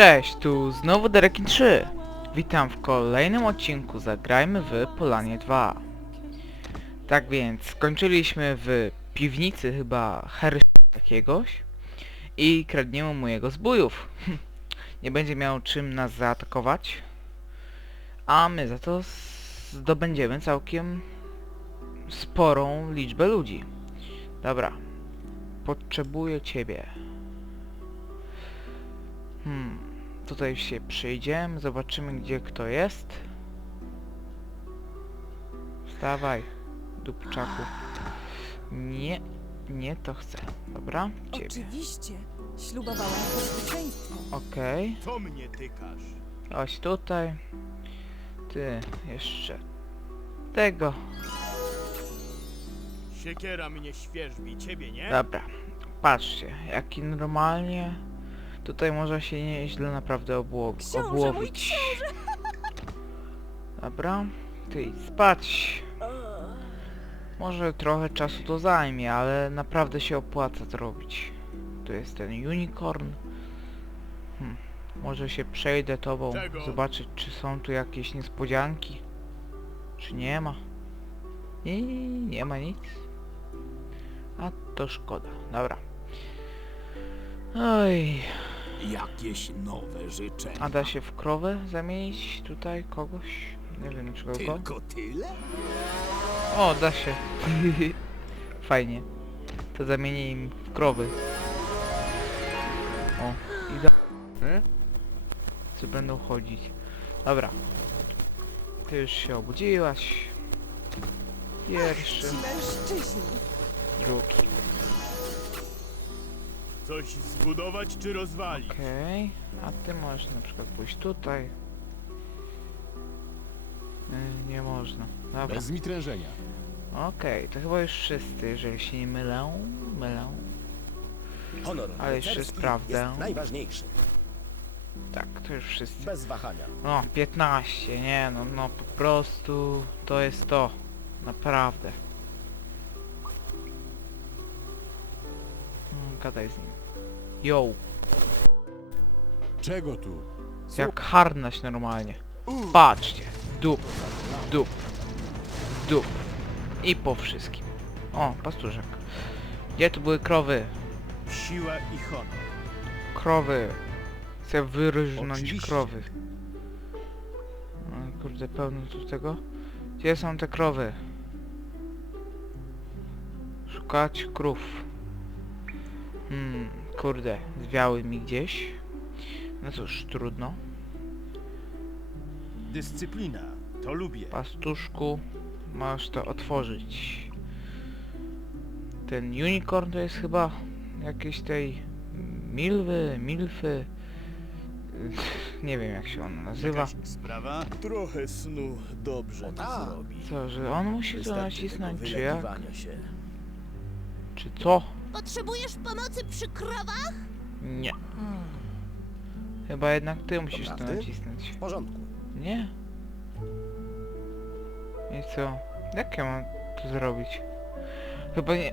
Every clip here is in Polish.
Cześć, tu znowu Derekin 3. Witam w kolejnym odcinku Zagrajmy w Polanie 2. Tak więc, skończyliśmy w piwnicy chyba Harry jakiegoś i kradniemy mu jego zbójów. Nie będzie miał czym nas zaatakować, a my za to zdobędziemy całkiem sporą liczbę ludzi. Dobra, potrzebuję ciebie. Tutaj się przejdziemy, zobaczymy gdzie kto jest. Wstawaj, dupczaku. Nie, nie to chcę. Dobra, ciebie. Oczywiście. Ślubowałam posłuszeństwo. Okej, Co mnie tykasz? chodź tutaj. Ty, jeszcze tego. Siekiera mnie świeżbi, ciebie nie? Dobra, patrzcie, jaki normalnie tutaj można się nieźle naprawdę obło Książę, mój obłowić. Dobra, ty idź spać. Może trochę czasu to zajmie, ale naprawdę się opłaca to robić. Tu jest ten unicorn. Hm. Może się przejdę tobą, Czego? zobaczyć czy są tu jakieś niespodzianki. Czy nie ma? Nie, nie ma nic. A to szkoda. Dobra. Oj, Jakieś nowe życzenia. a da się w krowę zamienić tutaj kogoś? Nie wiem czy kogo. Tylko tyle? O, da się. Fajnie. To zamienię im w krowy. O, i da... Co będą chodzić. Dobra. Ty już się obudziłaś. Pierwszy, mężczyźni. drugi. Coś zbudować czy rozwalić? Okej. A ty możesz na przykład pójść tutaj. Y, Nie można. Dobra. Bez mitrężenia. Okej, to chyba już wszyscy, jeżeli się nie mylę. Mylę. Honor Ale jeszcze rycerski sprawdzę. jest najważniejszy. Tak, to już wszyscy. Bez wahania. No, 15, nie no, no po prostu to jest to. Naprawdę. Mm, Gadaj z nim. Yo, Czego tu? jak harnaś normalnie. Patrzcie, dup, dup, dup. I po wszystkim. O, pastuszek. Gdzie tu były krowy? Siła i honor. Krowy. Chcę wyrżnąć Oczywiście. krowy. O, kurde, pełno tu tego. Gdzie są te krowy? Szukać krów. Hmm, kurde, zwiały mi gdzieś. No cóż, trudno. Dyscyplina. To lubię. Pastuszku, masz to otworzyć. Ten unicorn to jest chyba jakiejś tej milwy, milfy. Nie wiem jak się ona nazywa. Jakaś sprawa? Trochę snu dobrze O mi tak. zrobi. Co, że on musi to Wystarczy nacisnąć, czy jak? wylegiwania się. Czy co? Potrzebujesz pomocy przy krowach? Nie. Chyba jednak ty musisz to nacisnąć. W porządku. Nie? I co? Jak ja mam to zrobić? Chyba nie...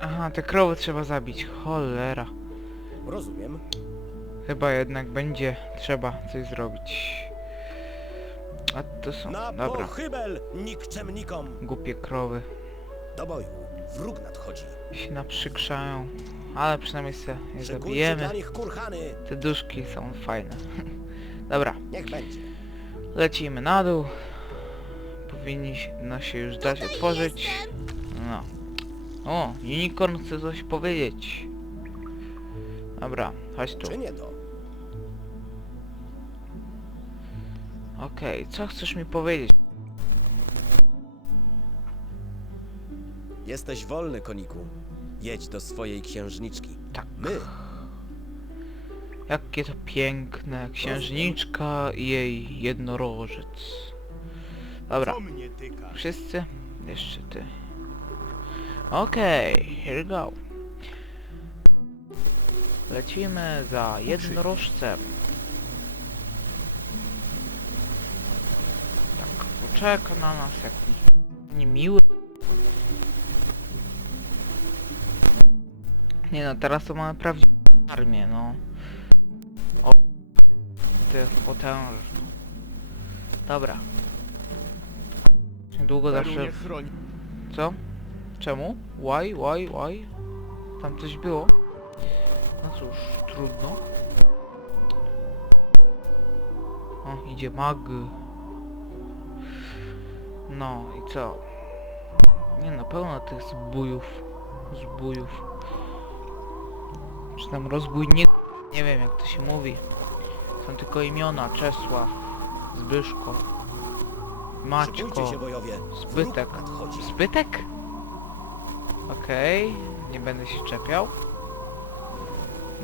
Aha, te krowy trzeba zabić. Cholera. Rozumiem. Chyba jednak będzie trzeba coś zrobić. A to są... Na Dobra. pochybel nikczemnikom. Głupie krowy. Do boju. Wróg nadchodzi. Się naprzykrzają. Ale przynajmniej se je zabijemy. Te duszki są fajne. Dobra. Niech będzie. Lecimy na dół. Powinno się już dać Tutaj otworzyć. jestem. No. O, unicorn chce coś powiedzieć. Dobra, chodź tu. Czy nie to? Okej, co chcesz mi powiedzieć? Jesteś wolny, koniku. Jedź do swojej księżniczki. Tak. My Jakie to piękne, księżniczka i jej jednorożec. Dobra, Co mnie tykasz? wszyscy? Jeszcze ty. Okej, here we go. Lecimy za jednorożcem. Tak, poczeka na nas jakiś niemiły. Nie no, teraz to mamy prawdziwą armię, no. ty potężny. Dobra. Długo zawsze... Co? Czemu? Why? Why? Why? Tam coś było? No cóż, trudno. O, idzie mag. No i co? Nie no, pełno tych zbójów. Zbójów. Czy tam rozbój nie... Wiem jak to się mówi. Są tylko imiona. Czesław. Zbyszko. Maćko. Zbytek. Zbytek? Okej, nie będę się czepiał.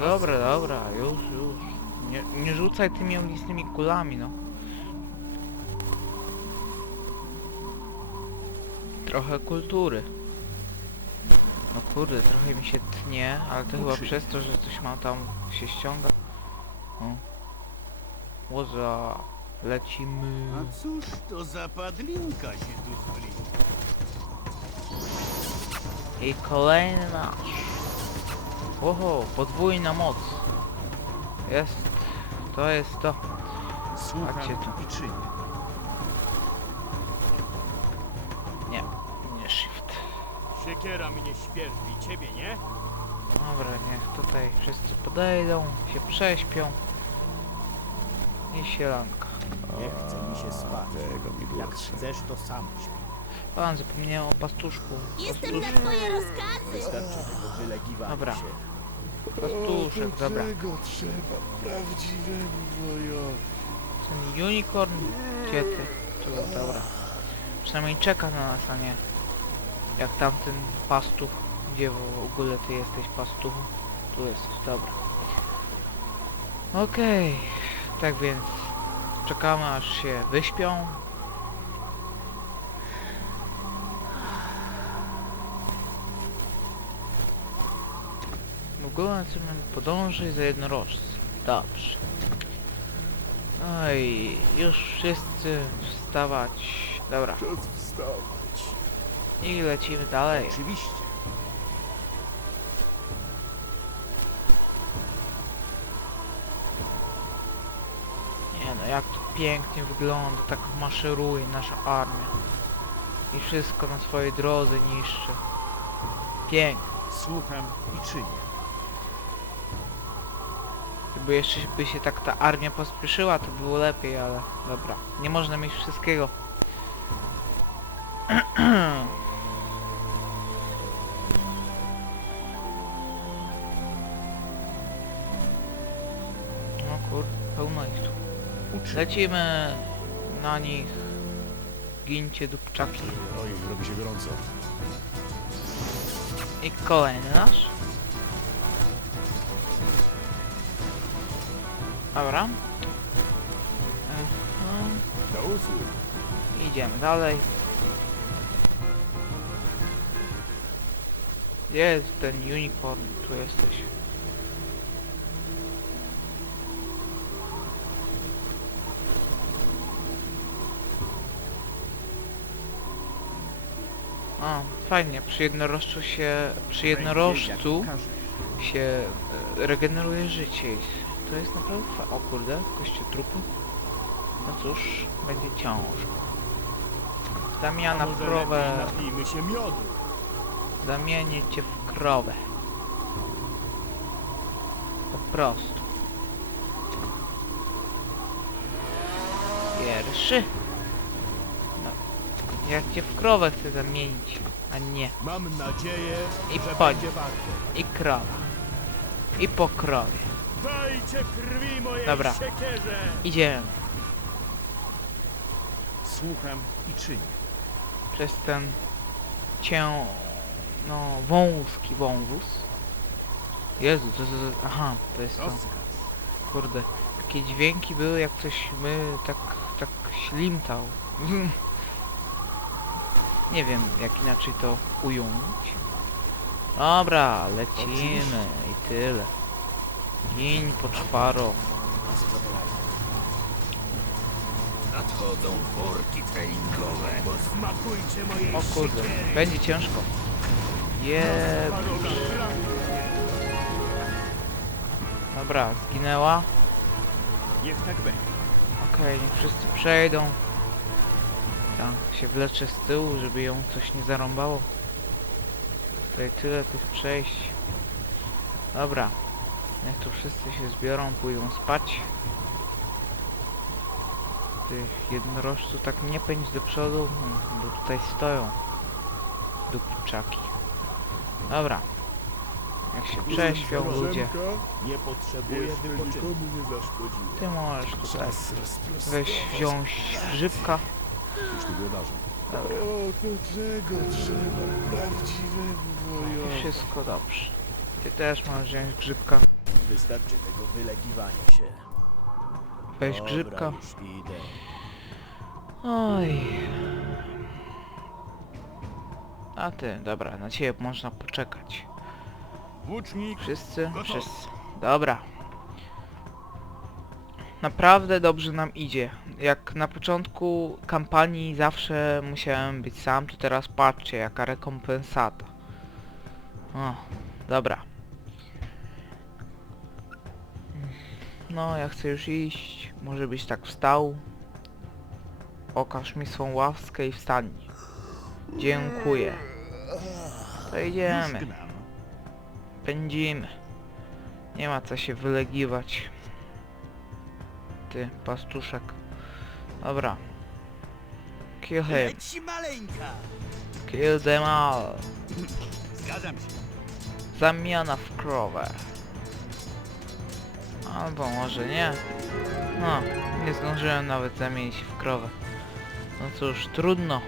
Dobra, dobra, już, już. Nie, nie rzucaj tymi ognisnymi kulami, no. Trochę kultury. No kurde, trochę mi się tnie, ale to chyba Uczy. przez to, że coś ma tam się ściąga. O. Łoza, lecimy. A cóż to za padlinka się tu? I kolejny nasz. Oho, podwójna moc. Jest. To jest to. Słucham Chodźcie tu. i czynię. Siekiera mnie świeżbi, ciebie nie? Dobra, niech tutaj wszyscy podejdą, się prześpią. I sielanka. Nie chce mi się spać. Tego mi było Jak trzeba. chcesz, to sam śpi. Pan, zapomniałem o pastuszku. Jestem na Pastuszek, twoje rozkazy. Wystarczy tego wylegiwania Dobra. się. pastuszek, dobra. Czego trzeba prawdziwemu wojowi? Ten unicorn, gdzie ty? Tu, dobra. Przynajmniej czeka na nas, a nie jak tamten pastuch. Gdzie w ogóle ty jesteś pastuch? Tu jesteś, dobra. Okej, tak więc czekamy aż się wyśpią. Mam podążyć za jednorożcem. Dobrze. Oj, już wszyscy wstawać. Dobra, Czas wstawać. I lecimy dalej. Oczywiście. Nie no, jak to pięknie wygląda, tak maszeruje nasza armia. I wszystko na swojej drodze niszczy. Pięknie. Słucham i czynię. Gdyby jeszcze by się tak ta armia pospieszyła, to było lepiej, ale dobra. Nie można mieć wszystkiego. Lecimy na nich. Gincie dupczaki. Oj, robi się gorąco. I kolejny nasz. Dobra. Do usług. Idziemy dalej. Jest ten unicorn? Tu jesteś. Fajnie, przy jednorożcu się, przy jednorożcu się e, regeneruje życie. To jest naprawdę fa- O kurde, kościotrupy. No cóż, będzie ciężko. Zamiana w krowę. Napijmy się miodu. Zamienię cię w krowę. Po prostu. Pierwszy. Ja cię w krowę chcę zamienić, a nie. Mam nadzieję, I że chodź. będzie warto. I krowa. I po krowie. Dajcie krwi mojej Dobra. siekierze! Idziemy Słucham i czynię. przez ten cię... No, wąski wąwóz. Jezu, to, to, to aha, to jest to. Rozkaz. Kurde, takie dźwięki były jak coś my tak, tak ślimtał. Nie wiem jak inaczej to ująć. Dobra, lecimy i tyle. Giń poczwaro. Nadchodzą worki treningowe. Posmakujcie mojej O kurde, będzie ciężko. Jeb. Dobra, zginęła. Niech tak będzie. Okej, niech wszyscy przejdą. Tam się wlecze z tyłu, żeby ją coś nie zarąbało. Tutaj tyle tych przejść. Dobra. Niech tu wszyscy się zbiorą, pójdą spać. Ty jednorożcu tak nie pędź do przodu, bo tutaj stoją. Dupczaki. Dobra. Jak się prześpią ludzie. Nie potrzebuję jeszcze wypoczynku. nikomu nie zaszkodziło. Ty możesz tutaj weź wziąć grzybka. Już tu wiodarze. Dobra. O, to czego trzeba prawdziwemu I wojowi? wszystko dobrze. Ty też możesz wziąć grzybka. Wystarczy tego wylegiwania się. Weź Dobra, grzybka. już idę. Oj. A ty, dobra, na ciebie można poczekać. Włócznik. Wszyscy? Gotowy. Wszyscy. Dobra. Naprawdę dobrze nam idzie. Jak na początku kampanii zawsze musiałem być sam, to teraz patrzcie, jaka rekompensata. O, dobra. No, ja chcę już iść. Może byś tak wstał. Okaż mi swą łaskę i wstań. Dziękuję. To idziemy. Pędzimy. Nie ma co się wylegiwać. Ty, pastuszek. Dobra. Kill him. Leci maleńka. Kill them all. Zgadzam się. Zamiana w krowę. Albo może nie. No, nie zdążyłem nawet zamienić w krowę. No cóż, trudno.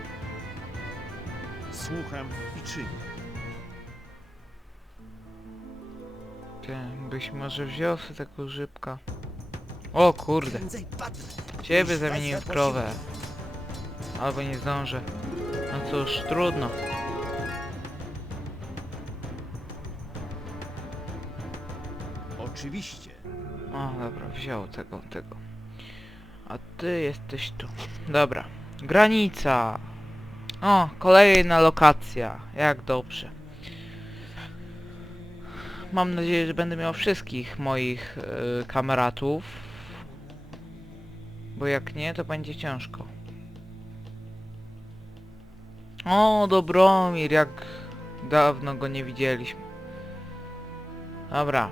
Słucham i czynię. Ty, byś może wziął sobie tego grzybka. O kurde. Prędzej padnę. Ciebie Już zamieniłem w krowę. Albo nie zdążę. No cóż, trudno. Oczywiście. O, dobra, wziął tego, tego. A ty jesteś tu. Dobra. Granica! O, kolejna lokacja. Jak dobrze. Mam nadzieję, że będę miał wszystkich moich y, kameratów. Bo jak nie, to będzie ciężko. O, Dobromir, jak dawno go nie widzieliśmy. Dobra,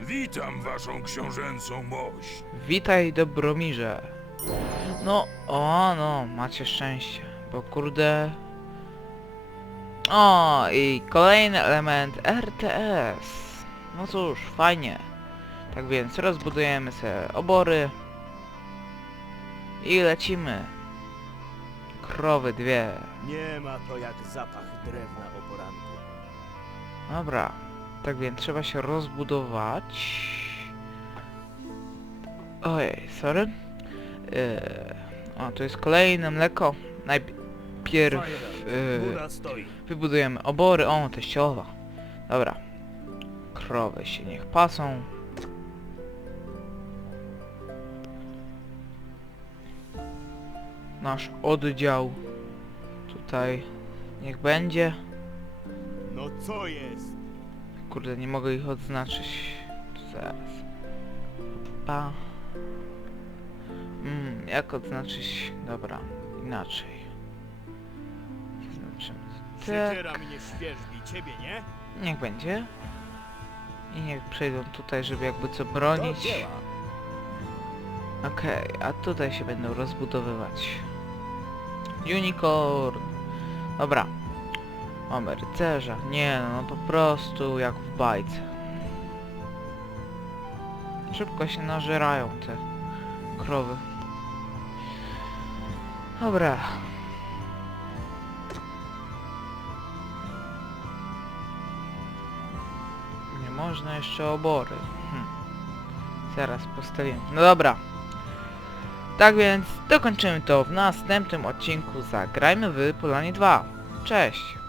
Witam waszą książęcą mość. Witaj Dobromirze. No, o no, macie szczęście, bo kurde... O, i kolejny element RTS. No cóż, fajnie. Tak więc rozbudujemy sobie obory. I lecimy. Krowy dwie. Nie ma to jak zapach drewna o poranku. Dobra. Tak więc trzeba się rozbudować. Ojej, sorry. Yy, o, tu jest kolejne mleko. Najpierw yy, wybudujemy obory. O, teściowa. Dobra. Krowy się niech pasą. Nasz oddział tutaj niech będzie. No co jest? Kurde, nie mogę ich odznaczyć. Zaraz. Pa. Mm, jak odznaczyć? Dobra, inaczej. Zaznaczymy. Tak, Siekiera mnie świeżbi, ciebie nie? niech będzie. I niech przejdą tutaj, żeby jakby co bronić. Okej, a tutaj się będą rozbudowywać. Unicorn! Dobra. Mamy rycerza. Nie no, no po prostu jak w bajce. Szybko się nażerają te krowy. Dobra. Nie można jeszcze obory. Hm. Zaraz postawimy. No dobra. Tak więc dokończymy to w następnym odcinku Zagrajmy w Polanie 2. Cześć!